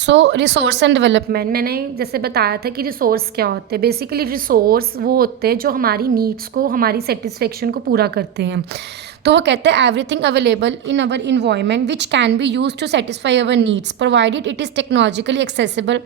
So resource and development, मैंने जैसे बताया था कि रिसोर्स क्या होते हैं। बेसिकली रिसोर्स वो होते हैं जो हमारी नीड्स को, हमारी सेटिस्फेक्शन को पूरा करते हैं। तो वो कहते हैं everything available in our environment which can be use to satisfy our needs provided it is technologically accessible,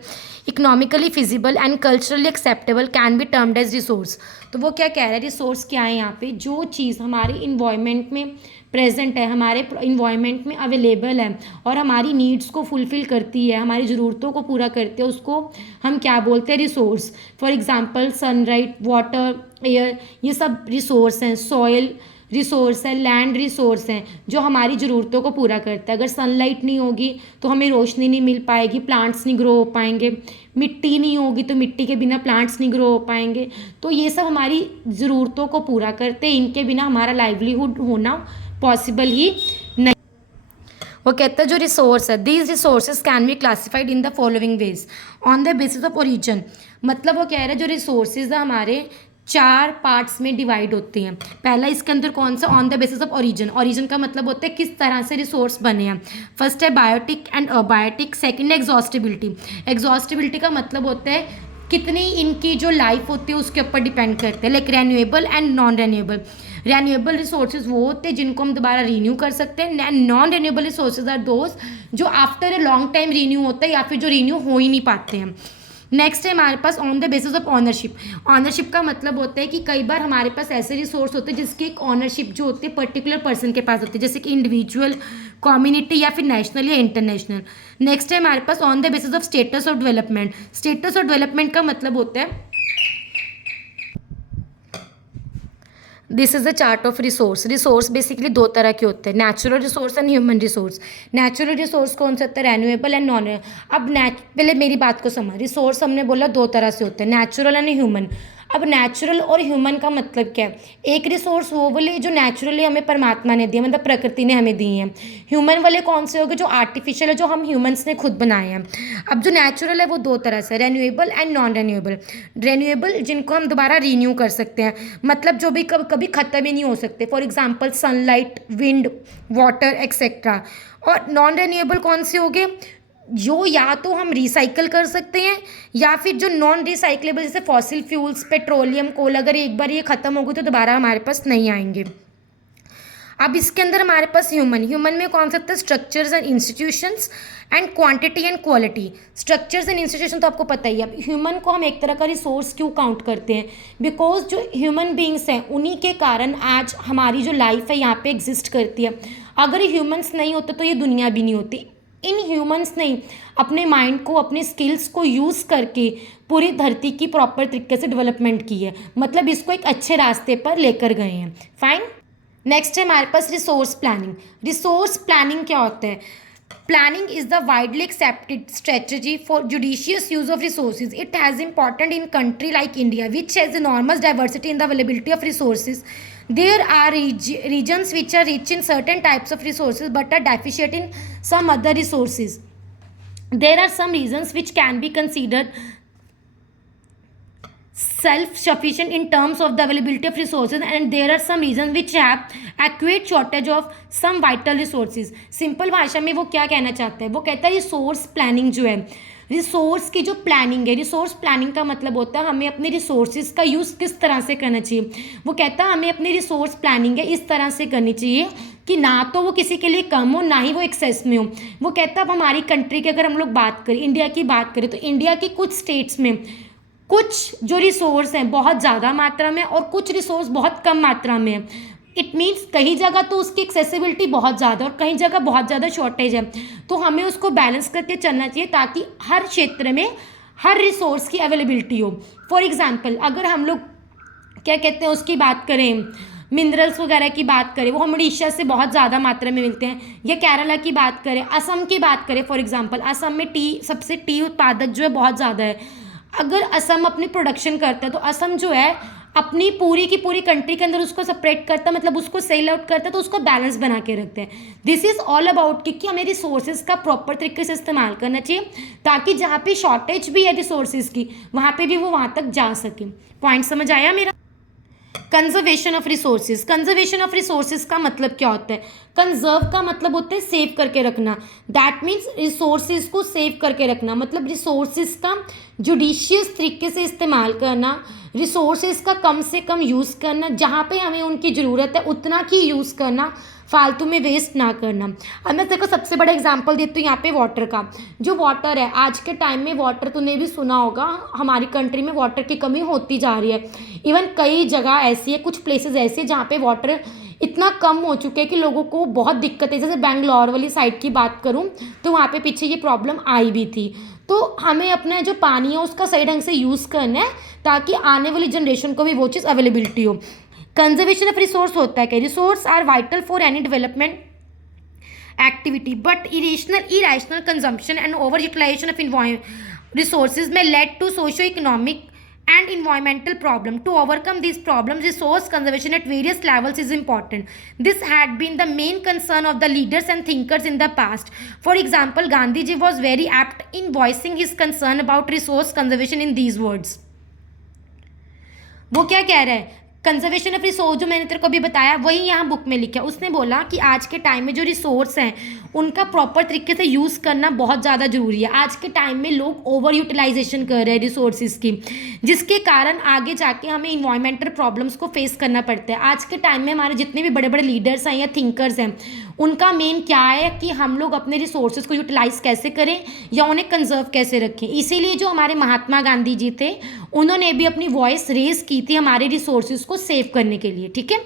economically feasible and culturally acceptable can be termed as resource. तो वो क्या कह रहा है, रिसोर्स क्या है यहाँ पे, जो चीज़ हमारे इन्वायरमेंट में प्रेजेंट है, हमारे इन्वायरमेंट में अवेलेबल है और हमारी नीड्स को फुलफ़िल करती है, हमारी ज़रूरतों को पूरा करती है, उसको हम क्या बोलते हैं, resource. For example sunlight, water, air, ये सब रिसोर्स हैं। सॉइल रिसोर्स है, लैंड रिसोर्स हैं जो हमारी ज़रूरतों को पूरा करता है। अगर सनलाइट नहीं होगी तो हमें रोशनी नहीं मिल पाएगी, प्लांट्स नहीं ग्रो हो पाएंगे। मिट्टी नहीं होगी तो मिट्टी के बिना प्लांट्स नहीं ग्रो हो पाएंगे। तो ये सब हमारी ज़रूरतों को पूरा करते हैं, इनके बिना हमारा लाइवलीहुड होना पॉसिबल ही नहीं। वो कहता है जो रिसोर्स है, these resources can be classified in the following veg on the basis of origin. मतलब वो कह रहे हैं जो रिसोर्सेज है हमारे चार पार्ट्स में डिवाइड होते हैं। पहला इसके अंदर कौन सा, on the basis of origin. Origin का मतलब होता है किस तरह से रिसोर्स बने हैं। फर्स्ट है बायोटिक एंड अबायोटिक, सेकंड है एग्जॉस्टिबिलिटी। एग्जॉस्टिबिलिटी का मतलब होता है कितनी इनकी जो लाइफ होती है उसके ऊपर डिपेंड करते हैं। Like renewable and non renewable. Renewable resources वो होते हैं जिनको हम दोबारा रीन्यू कर सकते हैं। Non renewable resources are those जो after a long time renew होता है या फिर जो रीन्यू हो ही नहीं पाते हैं। नेक्स्ट है हमारे pass on the basis of ownership. Ownership का मतलब होता है कि कई बार हमारे पास ऐसे रिसोर्स होते हैं जिसकी एक ऑनरशिप जो होती है पर्टिकुलर पर्सन के पास होती है, जैसे कि इंडिविजुअल, कम्युनिटी या फिर नेशनल या इंटरनेशनल। नेक्स्ट है हमारे pass on the basis of status of development. Status of development का मतलब होता है this is the chart of resource. Resource basically दो तरह के होते हैं, natural resource and human resource. Natural resource कौन सा होता है, रेन्यूएबल एंड नॉन। अब पहले मेरी बात को समझ, रिसोर्स हमने बोला दो तरह से होते हैं, नेचुरल एंड ह्यूमन। अब नेचुरल और ह्यूमन का मतलब क्या है, एक रिसोर्स वो वाले जो नेचुरली हमें परमात्मा ने दिए, मतलब प्रकृति ने हमें दी हैं। ह्यूमन वाले कौन से हो गए, जो आर्टिफिशियल है, जो हम ह्यूमंस ने खुद बनाए हैं। अब जो नेचुरल है वो दो तरह से, renewable and non renewable. Renewable जिनको हम दोबारा रीन्यू कर सकते हैं, मतलब जो भी कभी ख़त्म ही नहीं हो सकते। For example sunlight, wind, water etcetera. और नॉन रेन्यूएबल कौन से हो गए, जो या तो हम रिसाइकल कर सकते हैं या फिर जो नॉन रिसाइकलेबल, जैसे फॉसिल फ्यूल्स, पेट्रोलियम, कोल, अगर एक बार ये ख़त्म हो गई तो दोबारा हमारे पास नहीं आएंगे। अब इसके अंदर हमारे पास ह्यूमन में कौन सा है, structures and institutions and quantity and quality. Structures and institution तो आपको पता ही है। अब ह्यूमन को हम एक तरह का रिसोर्स क्यों काउंट करते हैं, बिकॉज जो ह्यूमन बींग्स हैं उन्हीं के कारण आज हमारी जो लाइफ है यहाँ पे एग्जिस्ट करती है। अगर ह्यूमंस नहीं होते तो ये दुनिया भी नहीं होती। इन ह्यूमंस ने अपने माइंड को, अपने स्किल्स को यूज़ करके पूरी धरती की प्रॉपर तरीके से डेवलपमेंट की है, मतलब इसको एक अच्छे रास्ते पर लेकर गए हैं। फाइन। नेक्स्ट है हमारे पास रिसोर्स प्लानिंग। रिसोर्स प्लानिंग क्या होता है, planning is the widely accepted strategy for judicious use of resources. It has important in country like India which has enormous diversity in the availability of resources. There are regions which are rich in certain types of resources but are deficient in some other resources. There are some regions which can be considered self-sufficient in terms of the availability of resources, and there are some regions which have acute shortage of some vital resources. Simple भाषा में वो क्या कहना चाहता है, वो कहता है रिसोर्स प्लानिंग जो है, रिसोर्स की जो प्लानिंग है, रिसोर्स प्लानिंग का मतलब होता है हमें अपने रिसोर्सेज का यूज़ किस तरह से करना चाहिए। वो कहता है हमें अपनी रिसोर्स प्लानिंग है इस तरह से करनी चाहिए कि ना तो वो किसी के लिए कम हो, ना ही वो एक्सेस में हो। वो कहता है अब हमारी कंट्री की अगर हम लोग बात करें, इंडिया की बात करें, तो इंडिया की कुछ स्टेट्स में कुछ जो रिसोर्स हैं बहुत ज़्यादा मात्रा में और कुछ रिसोर्स बहुत कम मात्रा में है। इट मीन्स कहीं जगह तो उसकी एक्सेसिबिलिटी बहुत ज़्यादा और कहीं जगह बहुत ज़्यादा शॉर्टेज है। तो हमें उसको बैलेंस करके चलना चाहिए ताकि हर क्षेत्र में हर रिसोर्स की अवेलेबिलिटी हो। फॉर एग्जांपल अगर हम लोग क्या कहते हैं उसकी बात करें, मिनरल्स वगैरह की बात करें, वो हम उड़ीसा से बहुत ज़्यादा मात्रा में मिलते हैं। या केरला की बात करें, असम की बात करें, फॉर एग्जांपल असम में सबसे टी उत्पादक जो है बहुत ज़्यादा है। अगर असम अपनी प्रोडक्शन करता है तो असम जो है अपनी पूरी की पूरी कंट्री के अंदर उसको सेपरेट करता है, मतलब उसको सेल आउट करता है, तो उसको बैलेंस बना के रखते हैं। दिस इज़ ऑल अबाउट कि हमें रिसोर्सेज का प्रॉपर तरीके से इस्तेमाल करना चाहिए ताकि जहाँ पे शॉर्टेज भी है रिसोर्सेज की वहाँ पे भी वो वहाँ तक जा सके। पॉइंट समझ आया मेरा। Conservation of resources. Conservation of resources का मतलब क्या होता है? कंजर्व का मतलब होता है सेव करके रखना। दैट मीन्स रिसोर्सेज को सेव करके रखना, मतलब रिसोर्सेज का जुडिशियस तरीके से इस्तेमाल करना, रिसोर्सेज का कम से कम यूज़ करना, जहाँ पे हमें उनकी ज़रूरत है उतना ही यूज़ करना, फालतू में वेस्ट ना करना। अब मैं तेरे को सबसे बड़ा एग्जांपल देती हूँ यहाँ पे वाटर का। जो वाटर है आज के टाइम में, वाटर तूने भी सुना होगा, हमारी कंट्री में वाटर की कमी होती जा रही है। इवन कई जगह ऐसी है, कुछ प्लेसेस ऐसी है जहाँ पे वाटर इतना कम हो चुके हैं कि लोगों को बहुत दिक्कत है। जैसे बेंगलोर वाली साइड की बात करूँ तो वहाँ पे पीछे ये प्रॉब्लम आई भी थी। तो हमें अपना जो पानी है उसका सही ढंग से यूज़ करना है ताकि आने वाली जनरेशन को भी वो चीज़ अवेलेबिलिटी हो। कंजर्वेशन ऑफ रिसोर्स होता है कि resource are vital for any development activity, but irrational consumption and over utilization of resources may lead to socio-economic and environmental problem. To overcome these problems, resource conservation at various levels is important. This had been the main concern of the leaders and thinkers in the past. For example, Gandhiji was very apt in voicing his concern about resource conservation in these words. वो क्या कह रहा है? Conservation of resource जो मैंने तेरे को अभी बताया वही यहाँ बुक में लिखा है। उसने बोला कि आज के टाइम में जो रिसोर्स हैं उनका प्रॉपर तरीके से यूज़ करना बहुत ज़्यादा ज़रूरी है। आज के टाइम में लोग ओवर यूटिलाइजेशन कर रहे हैं रिसोर्सेज की, जिसके कारण आगे जाके हमें इन्वायरमेंटल प्रॉब्लम्स को फेस करना पड़ता है। आज के टाइम में हमारे जितने भी बड़े बड़े लीडर्स हैं या थिंकर्स हैं, उनका मेन क्या है कि हम लोग अपने रिसोर्सेज को यूटिलाइज कैसे करें या उन्हें कंजर्व कैसे रखें। इसीलिए जो हमारे महात्मा गांधी जी थे उन्होंने भी अपनी वॉइस रेज की थी हमारे रिसोर्सेज को सेव करने के लिए। ठीक है।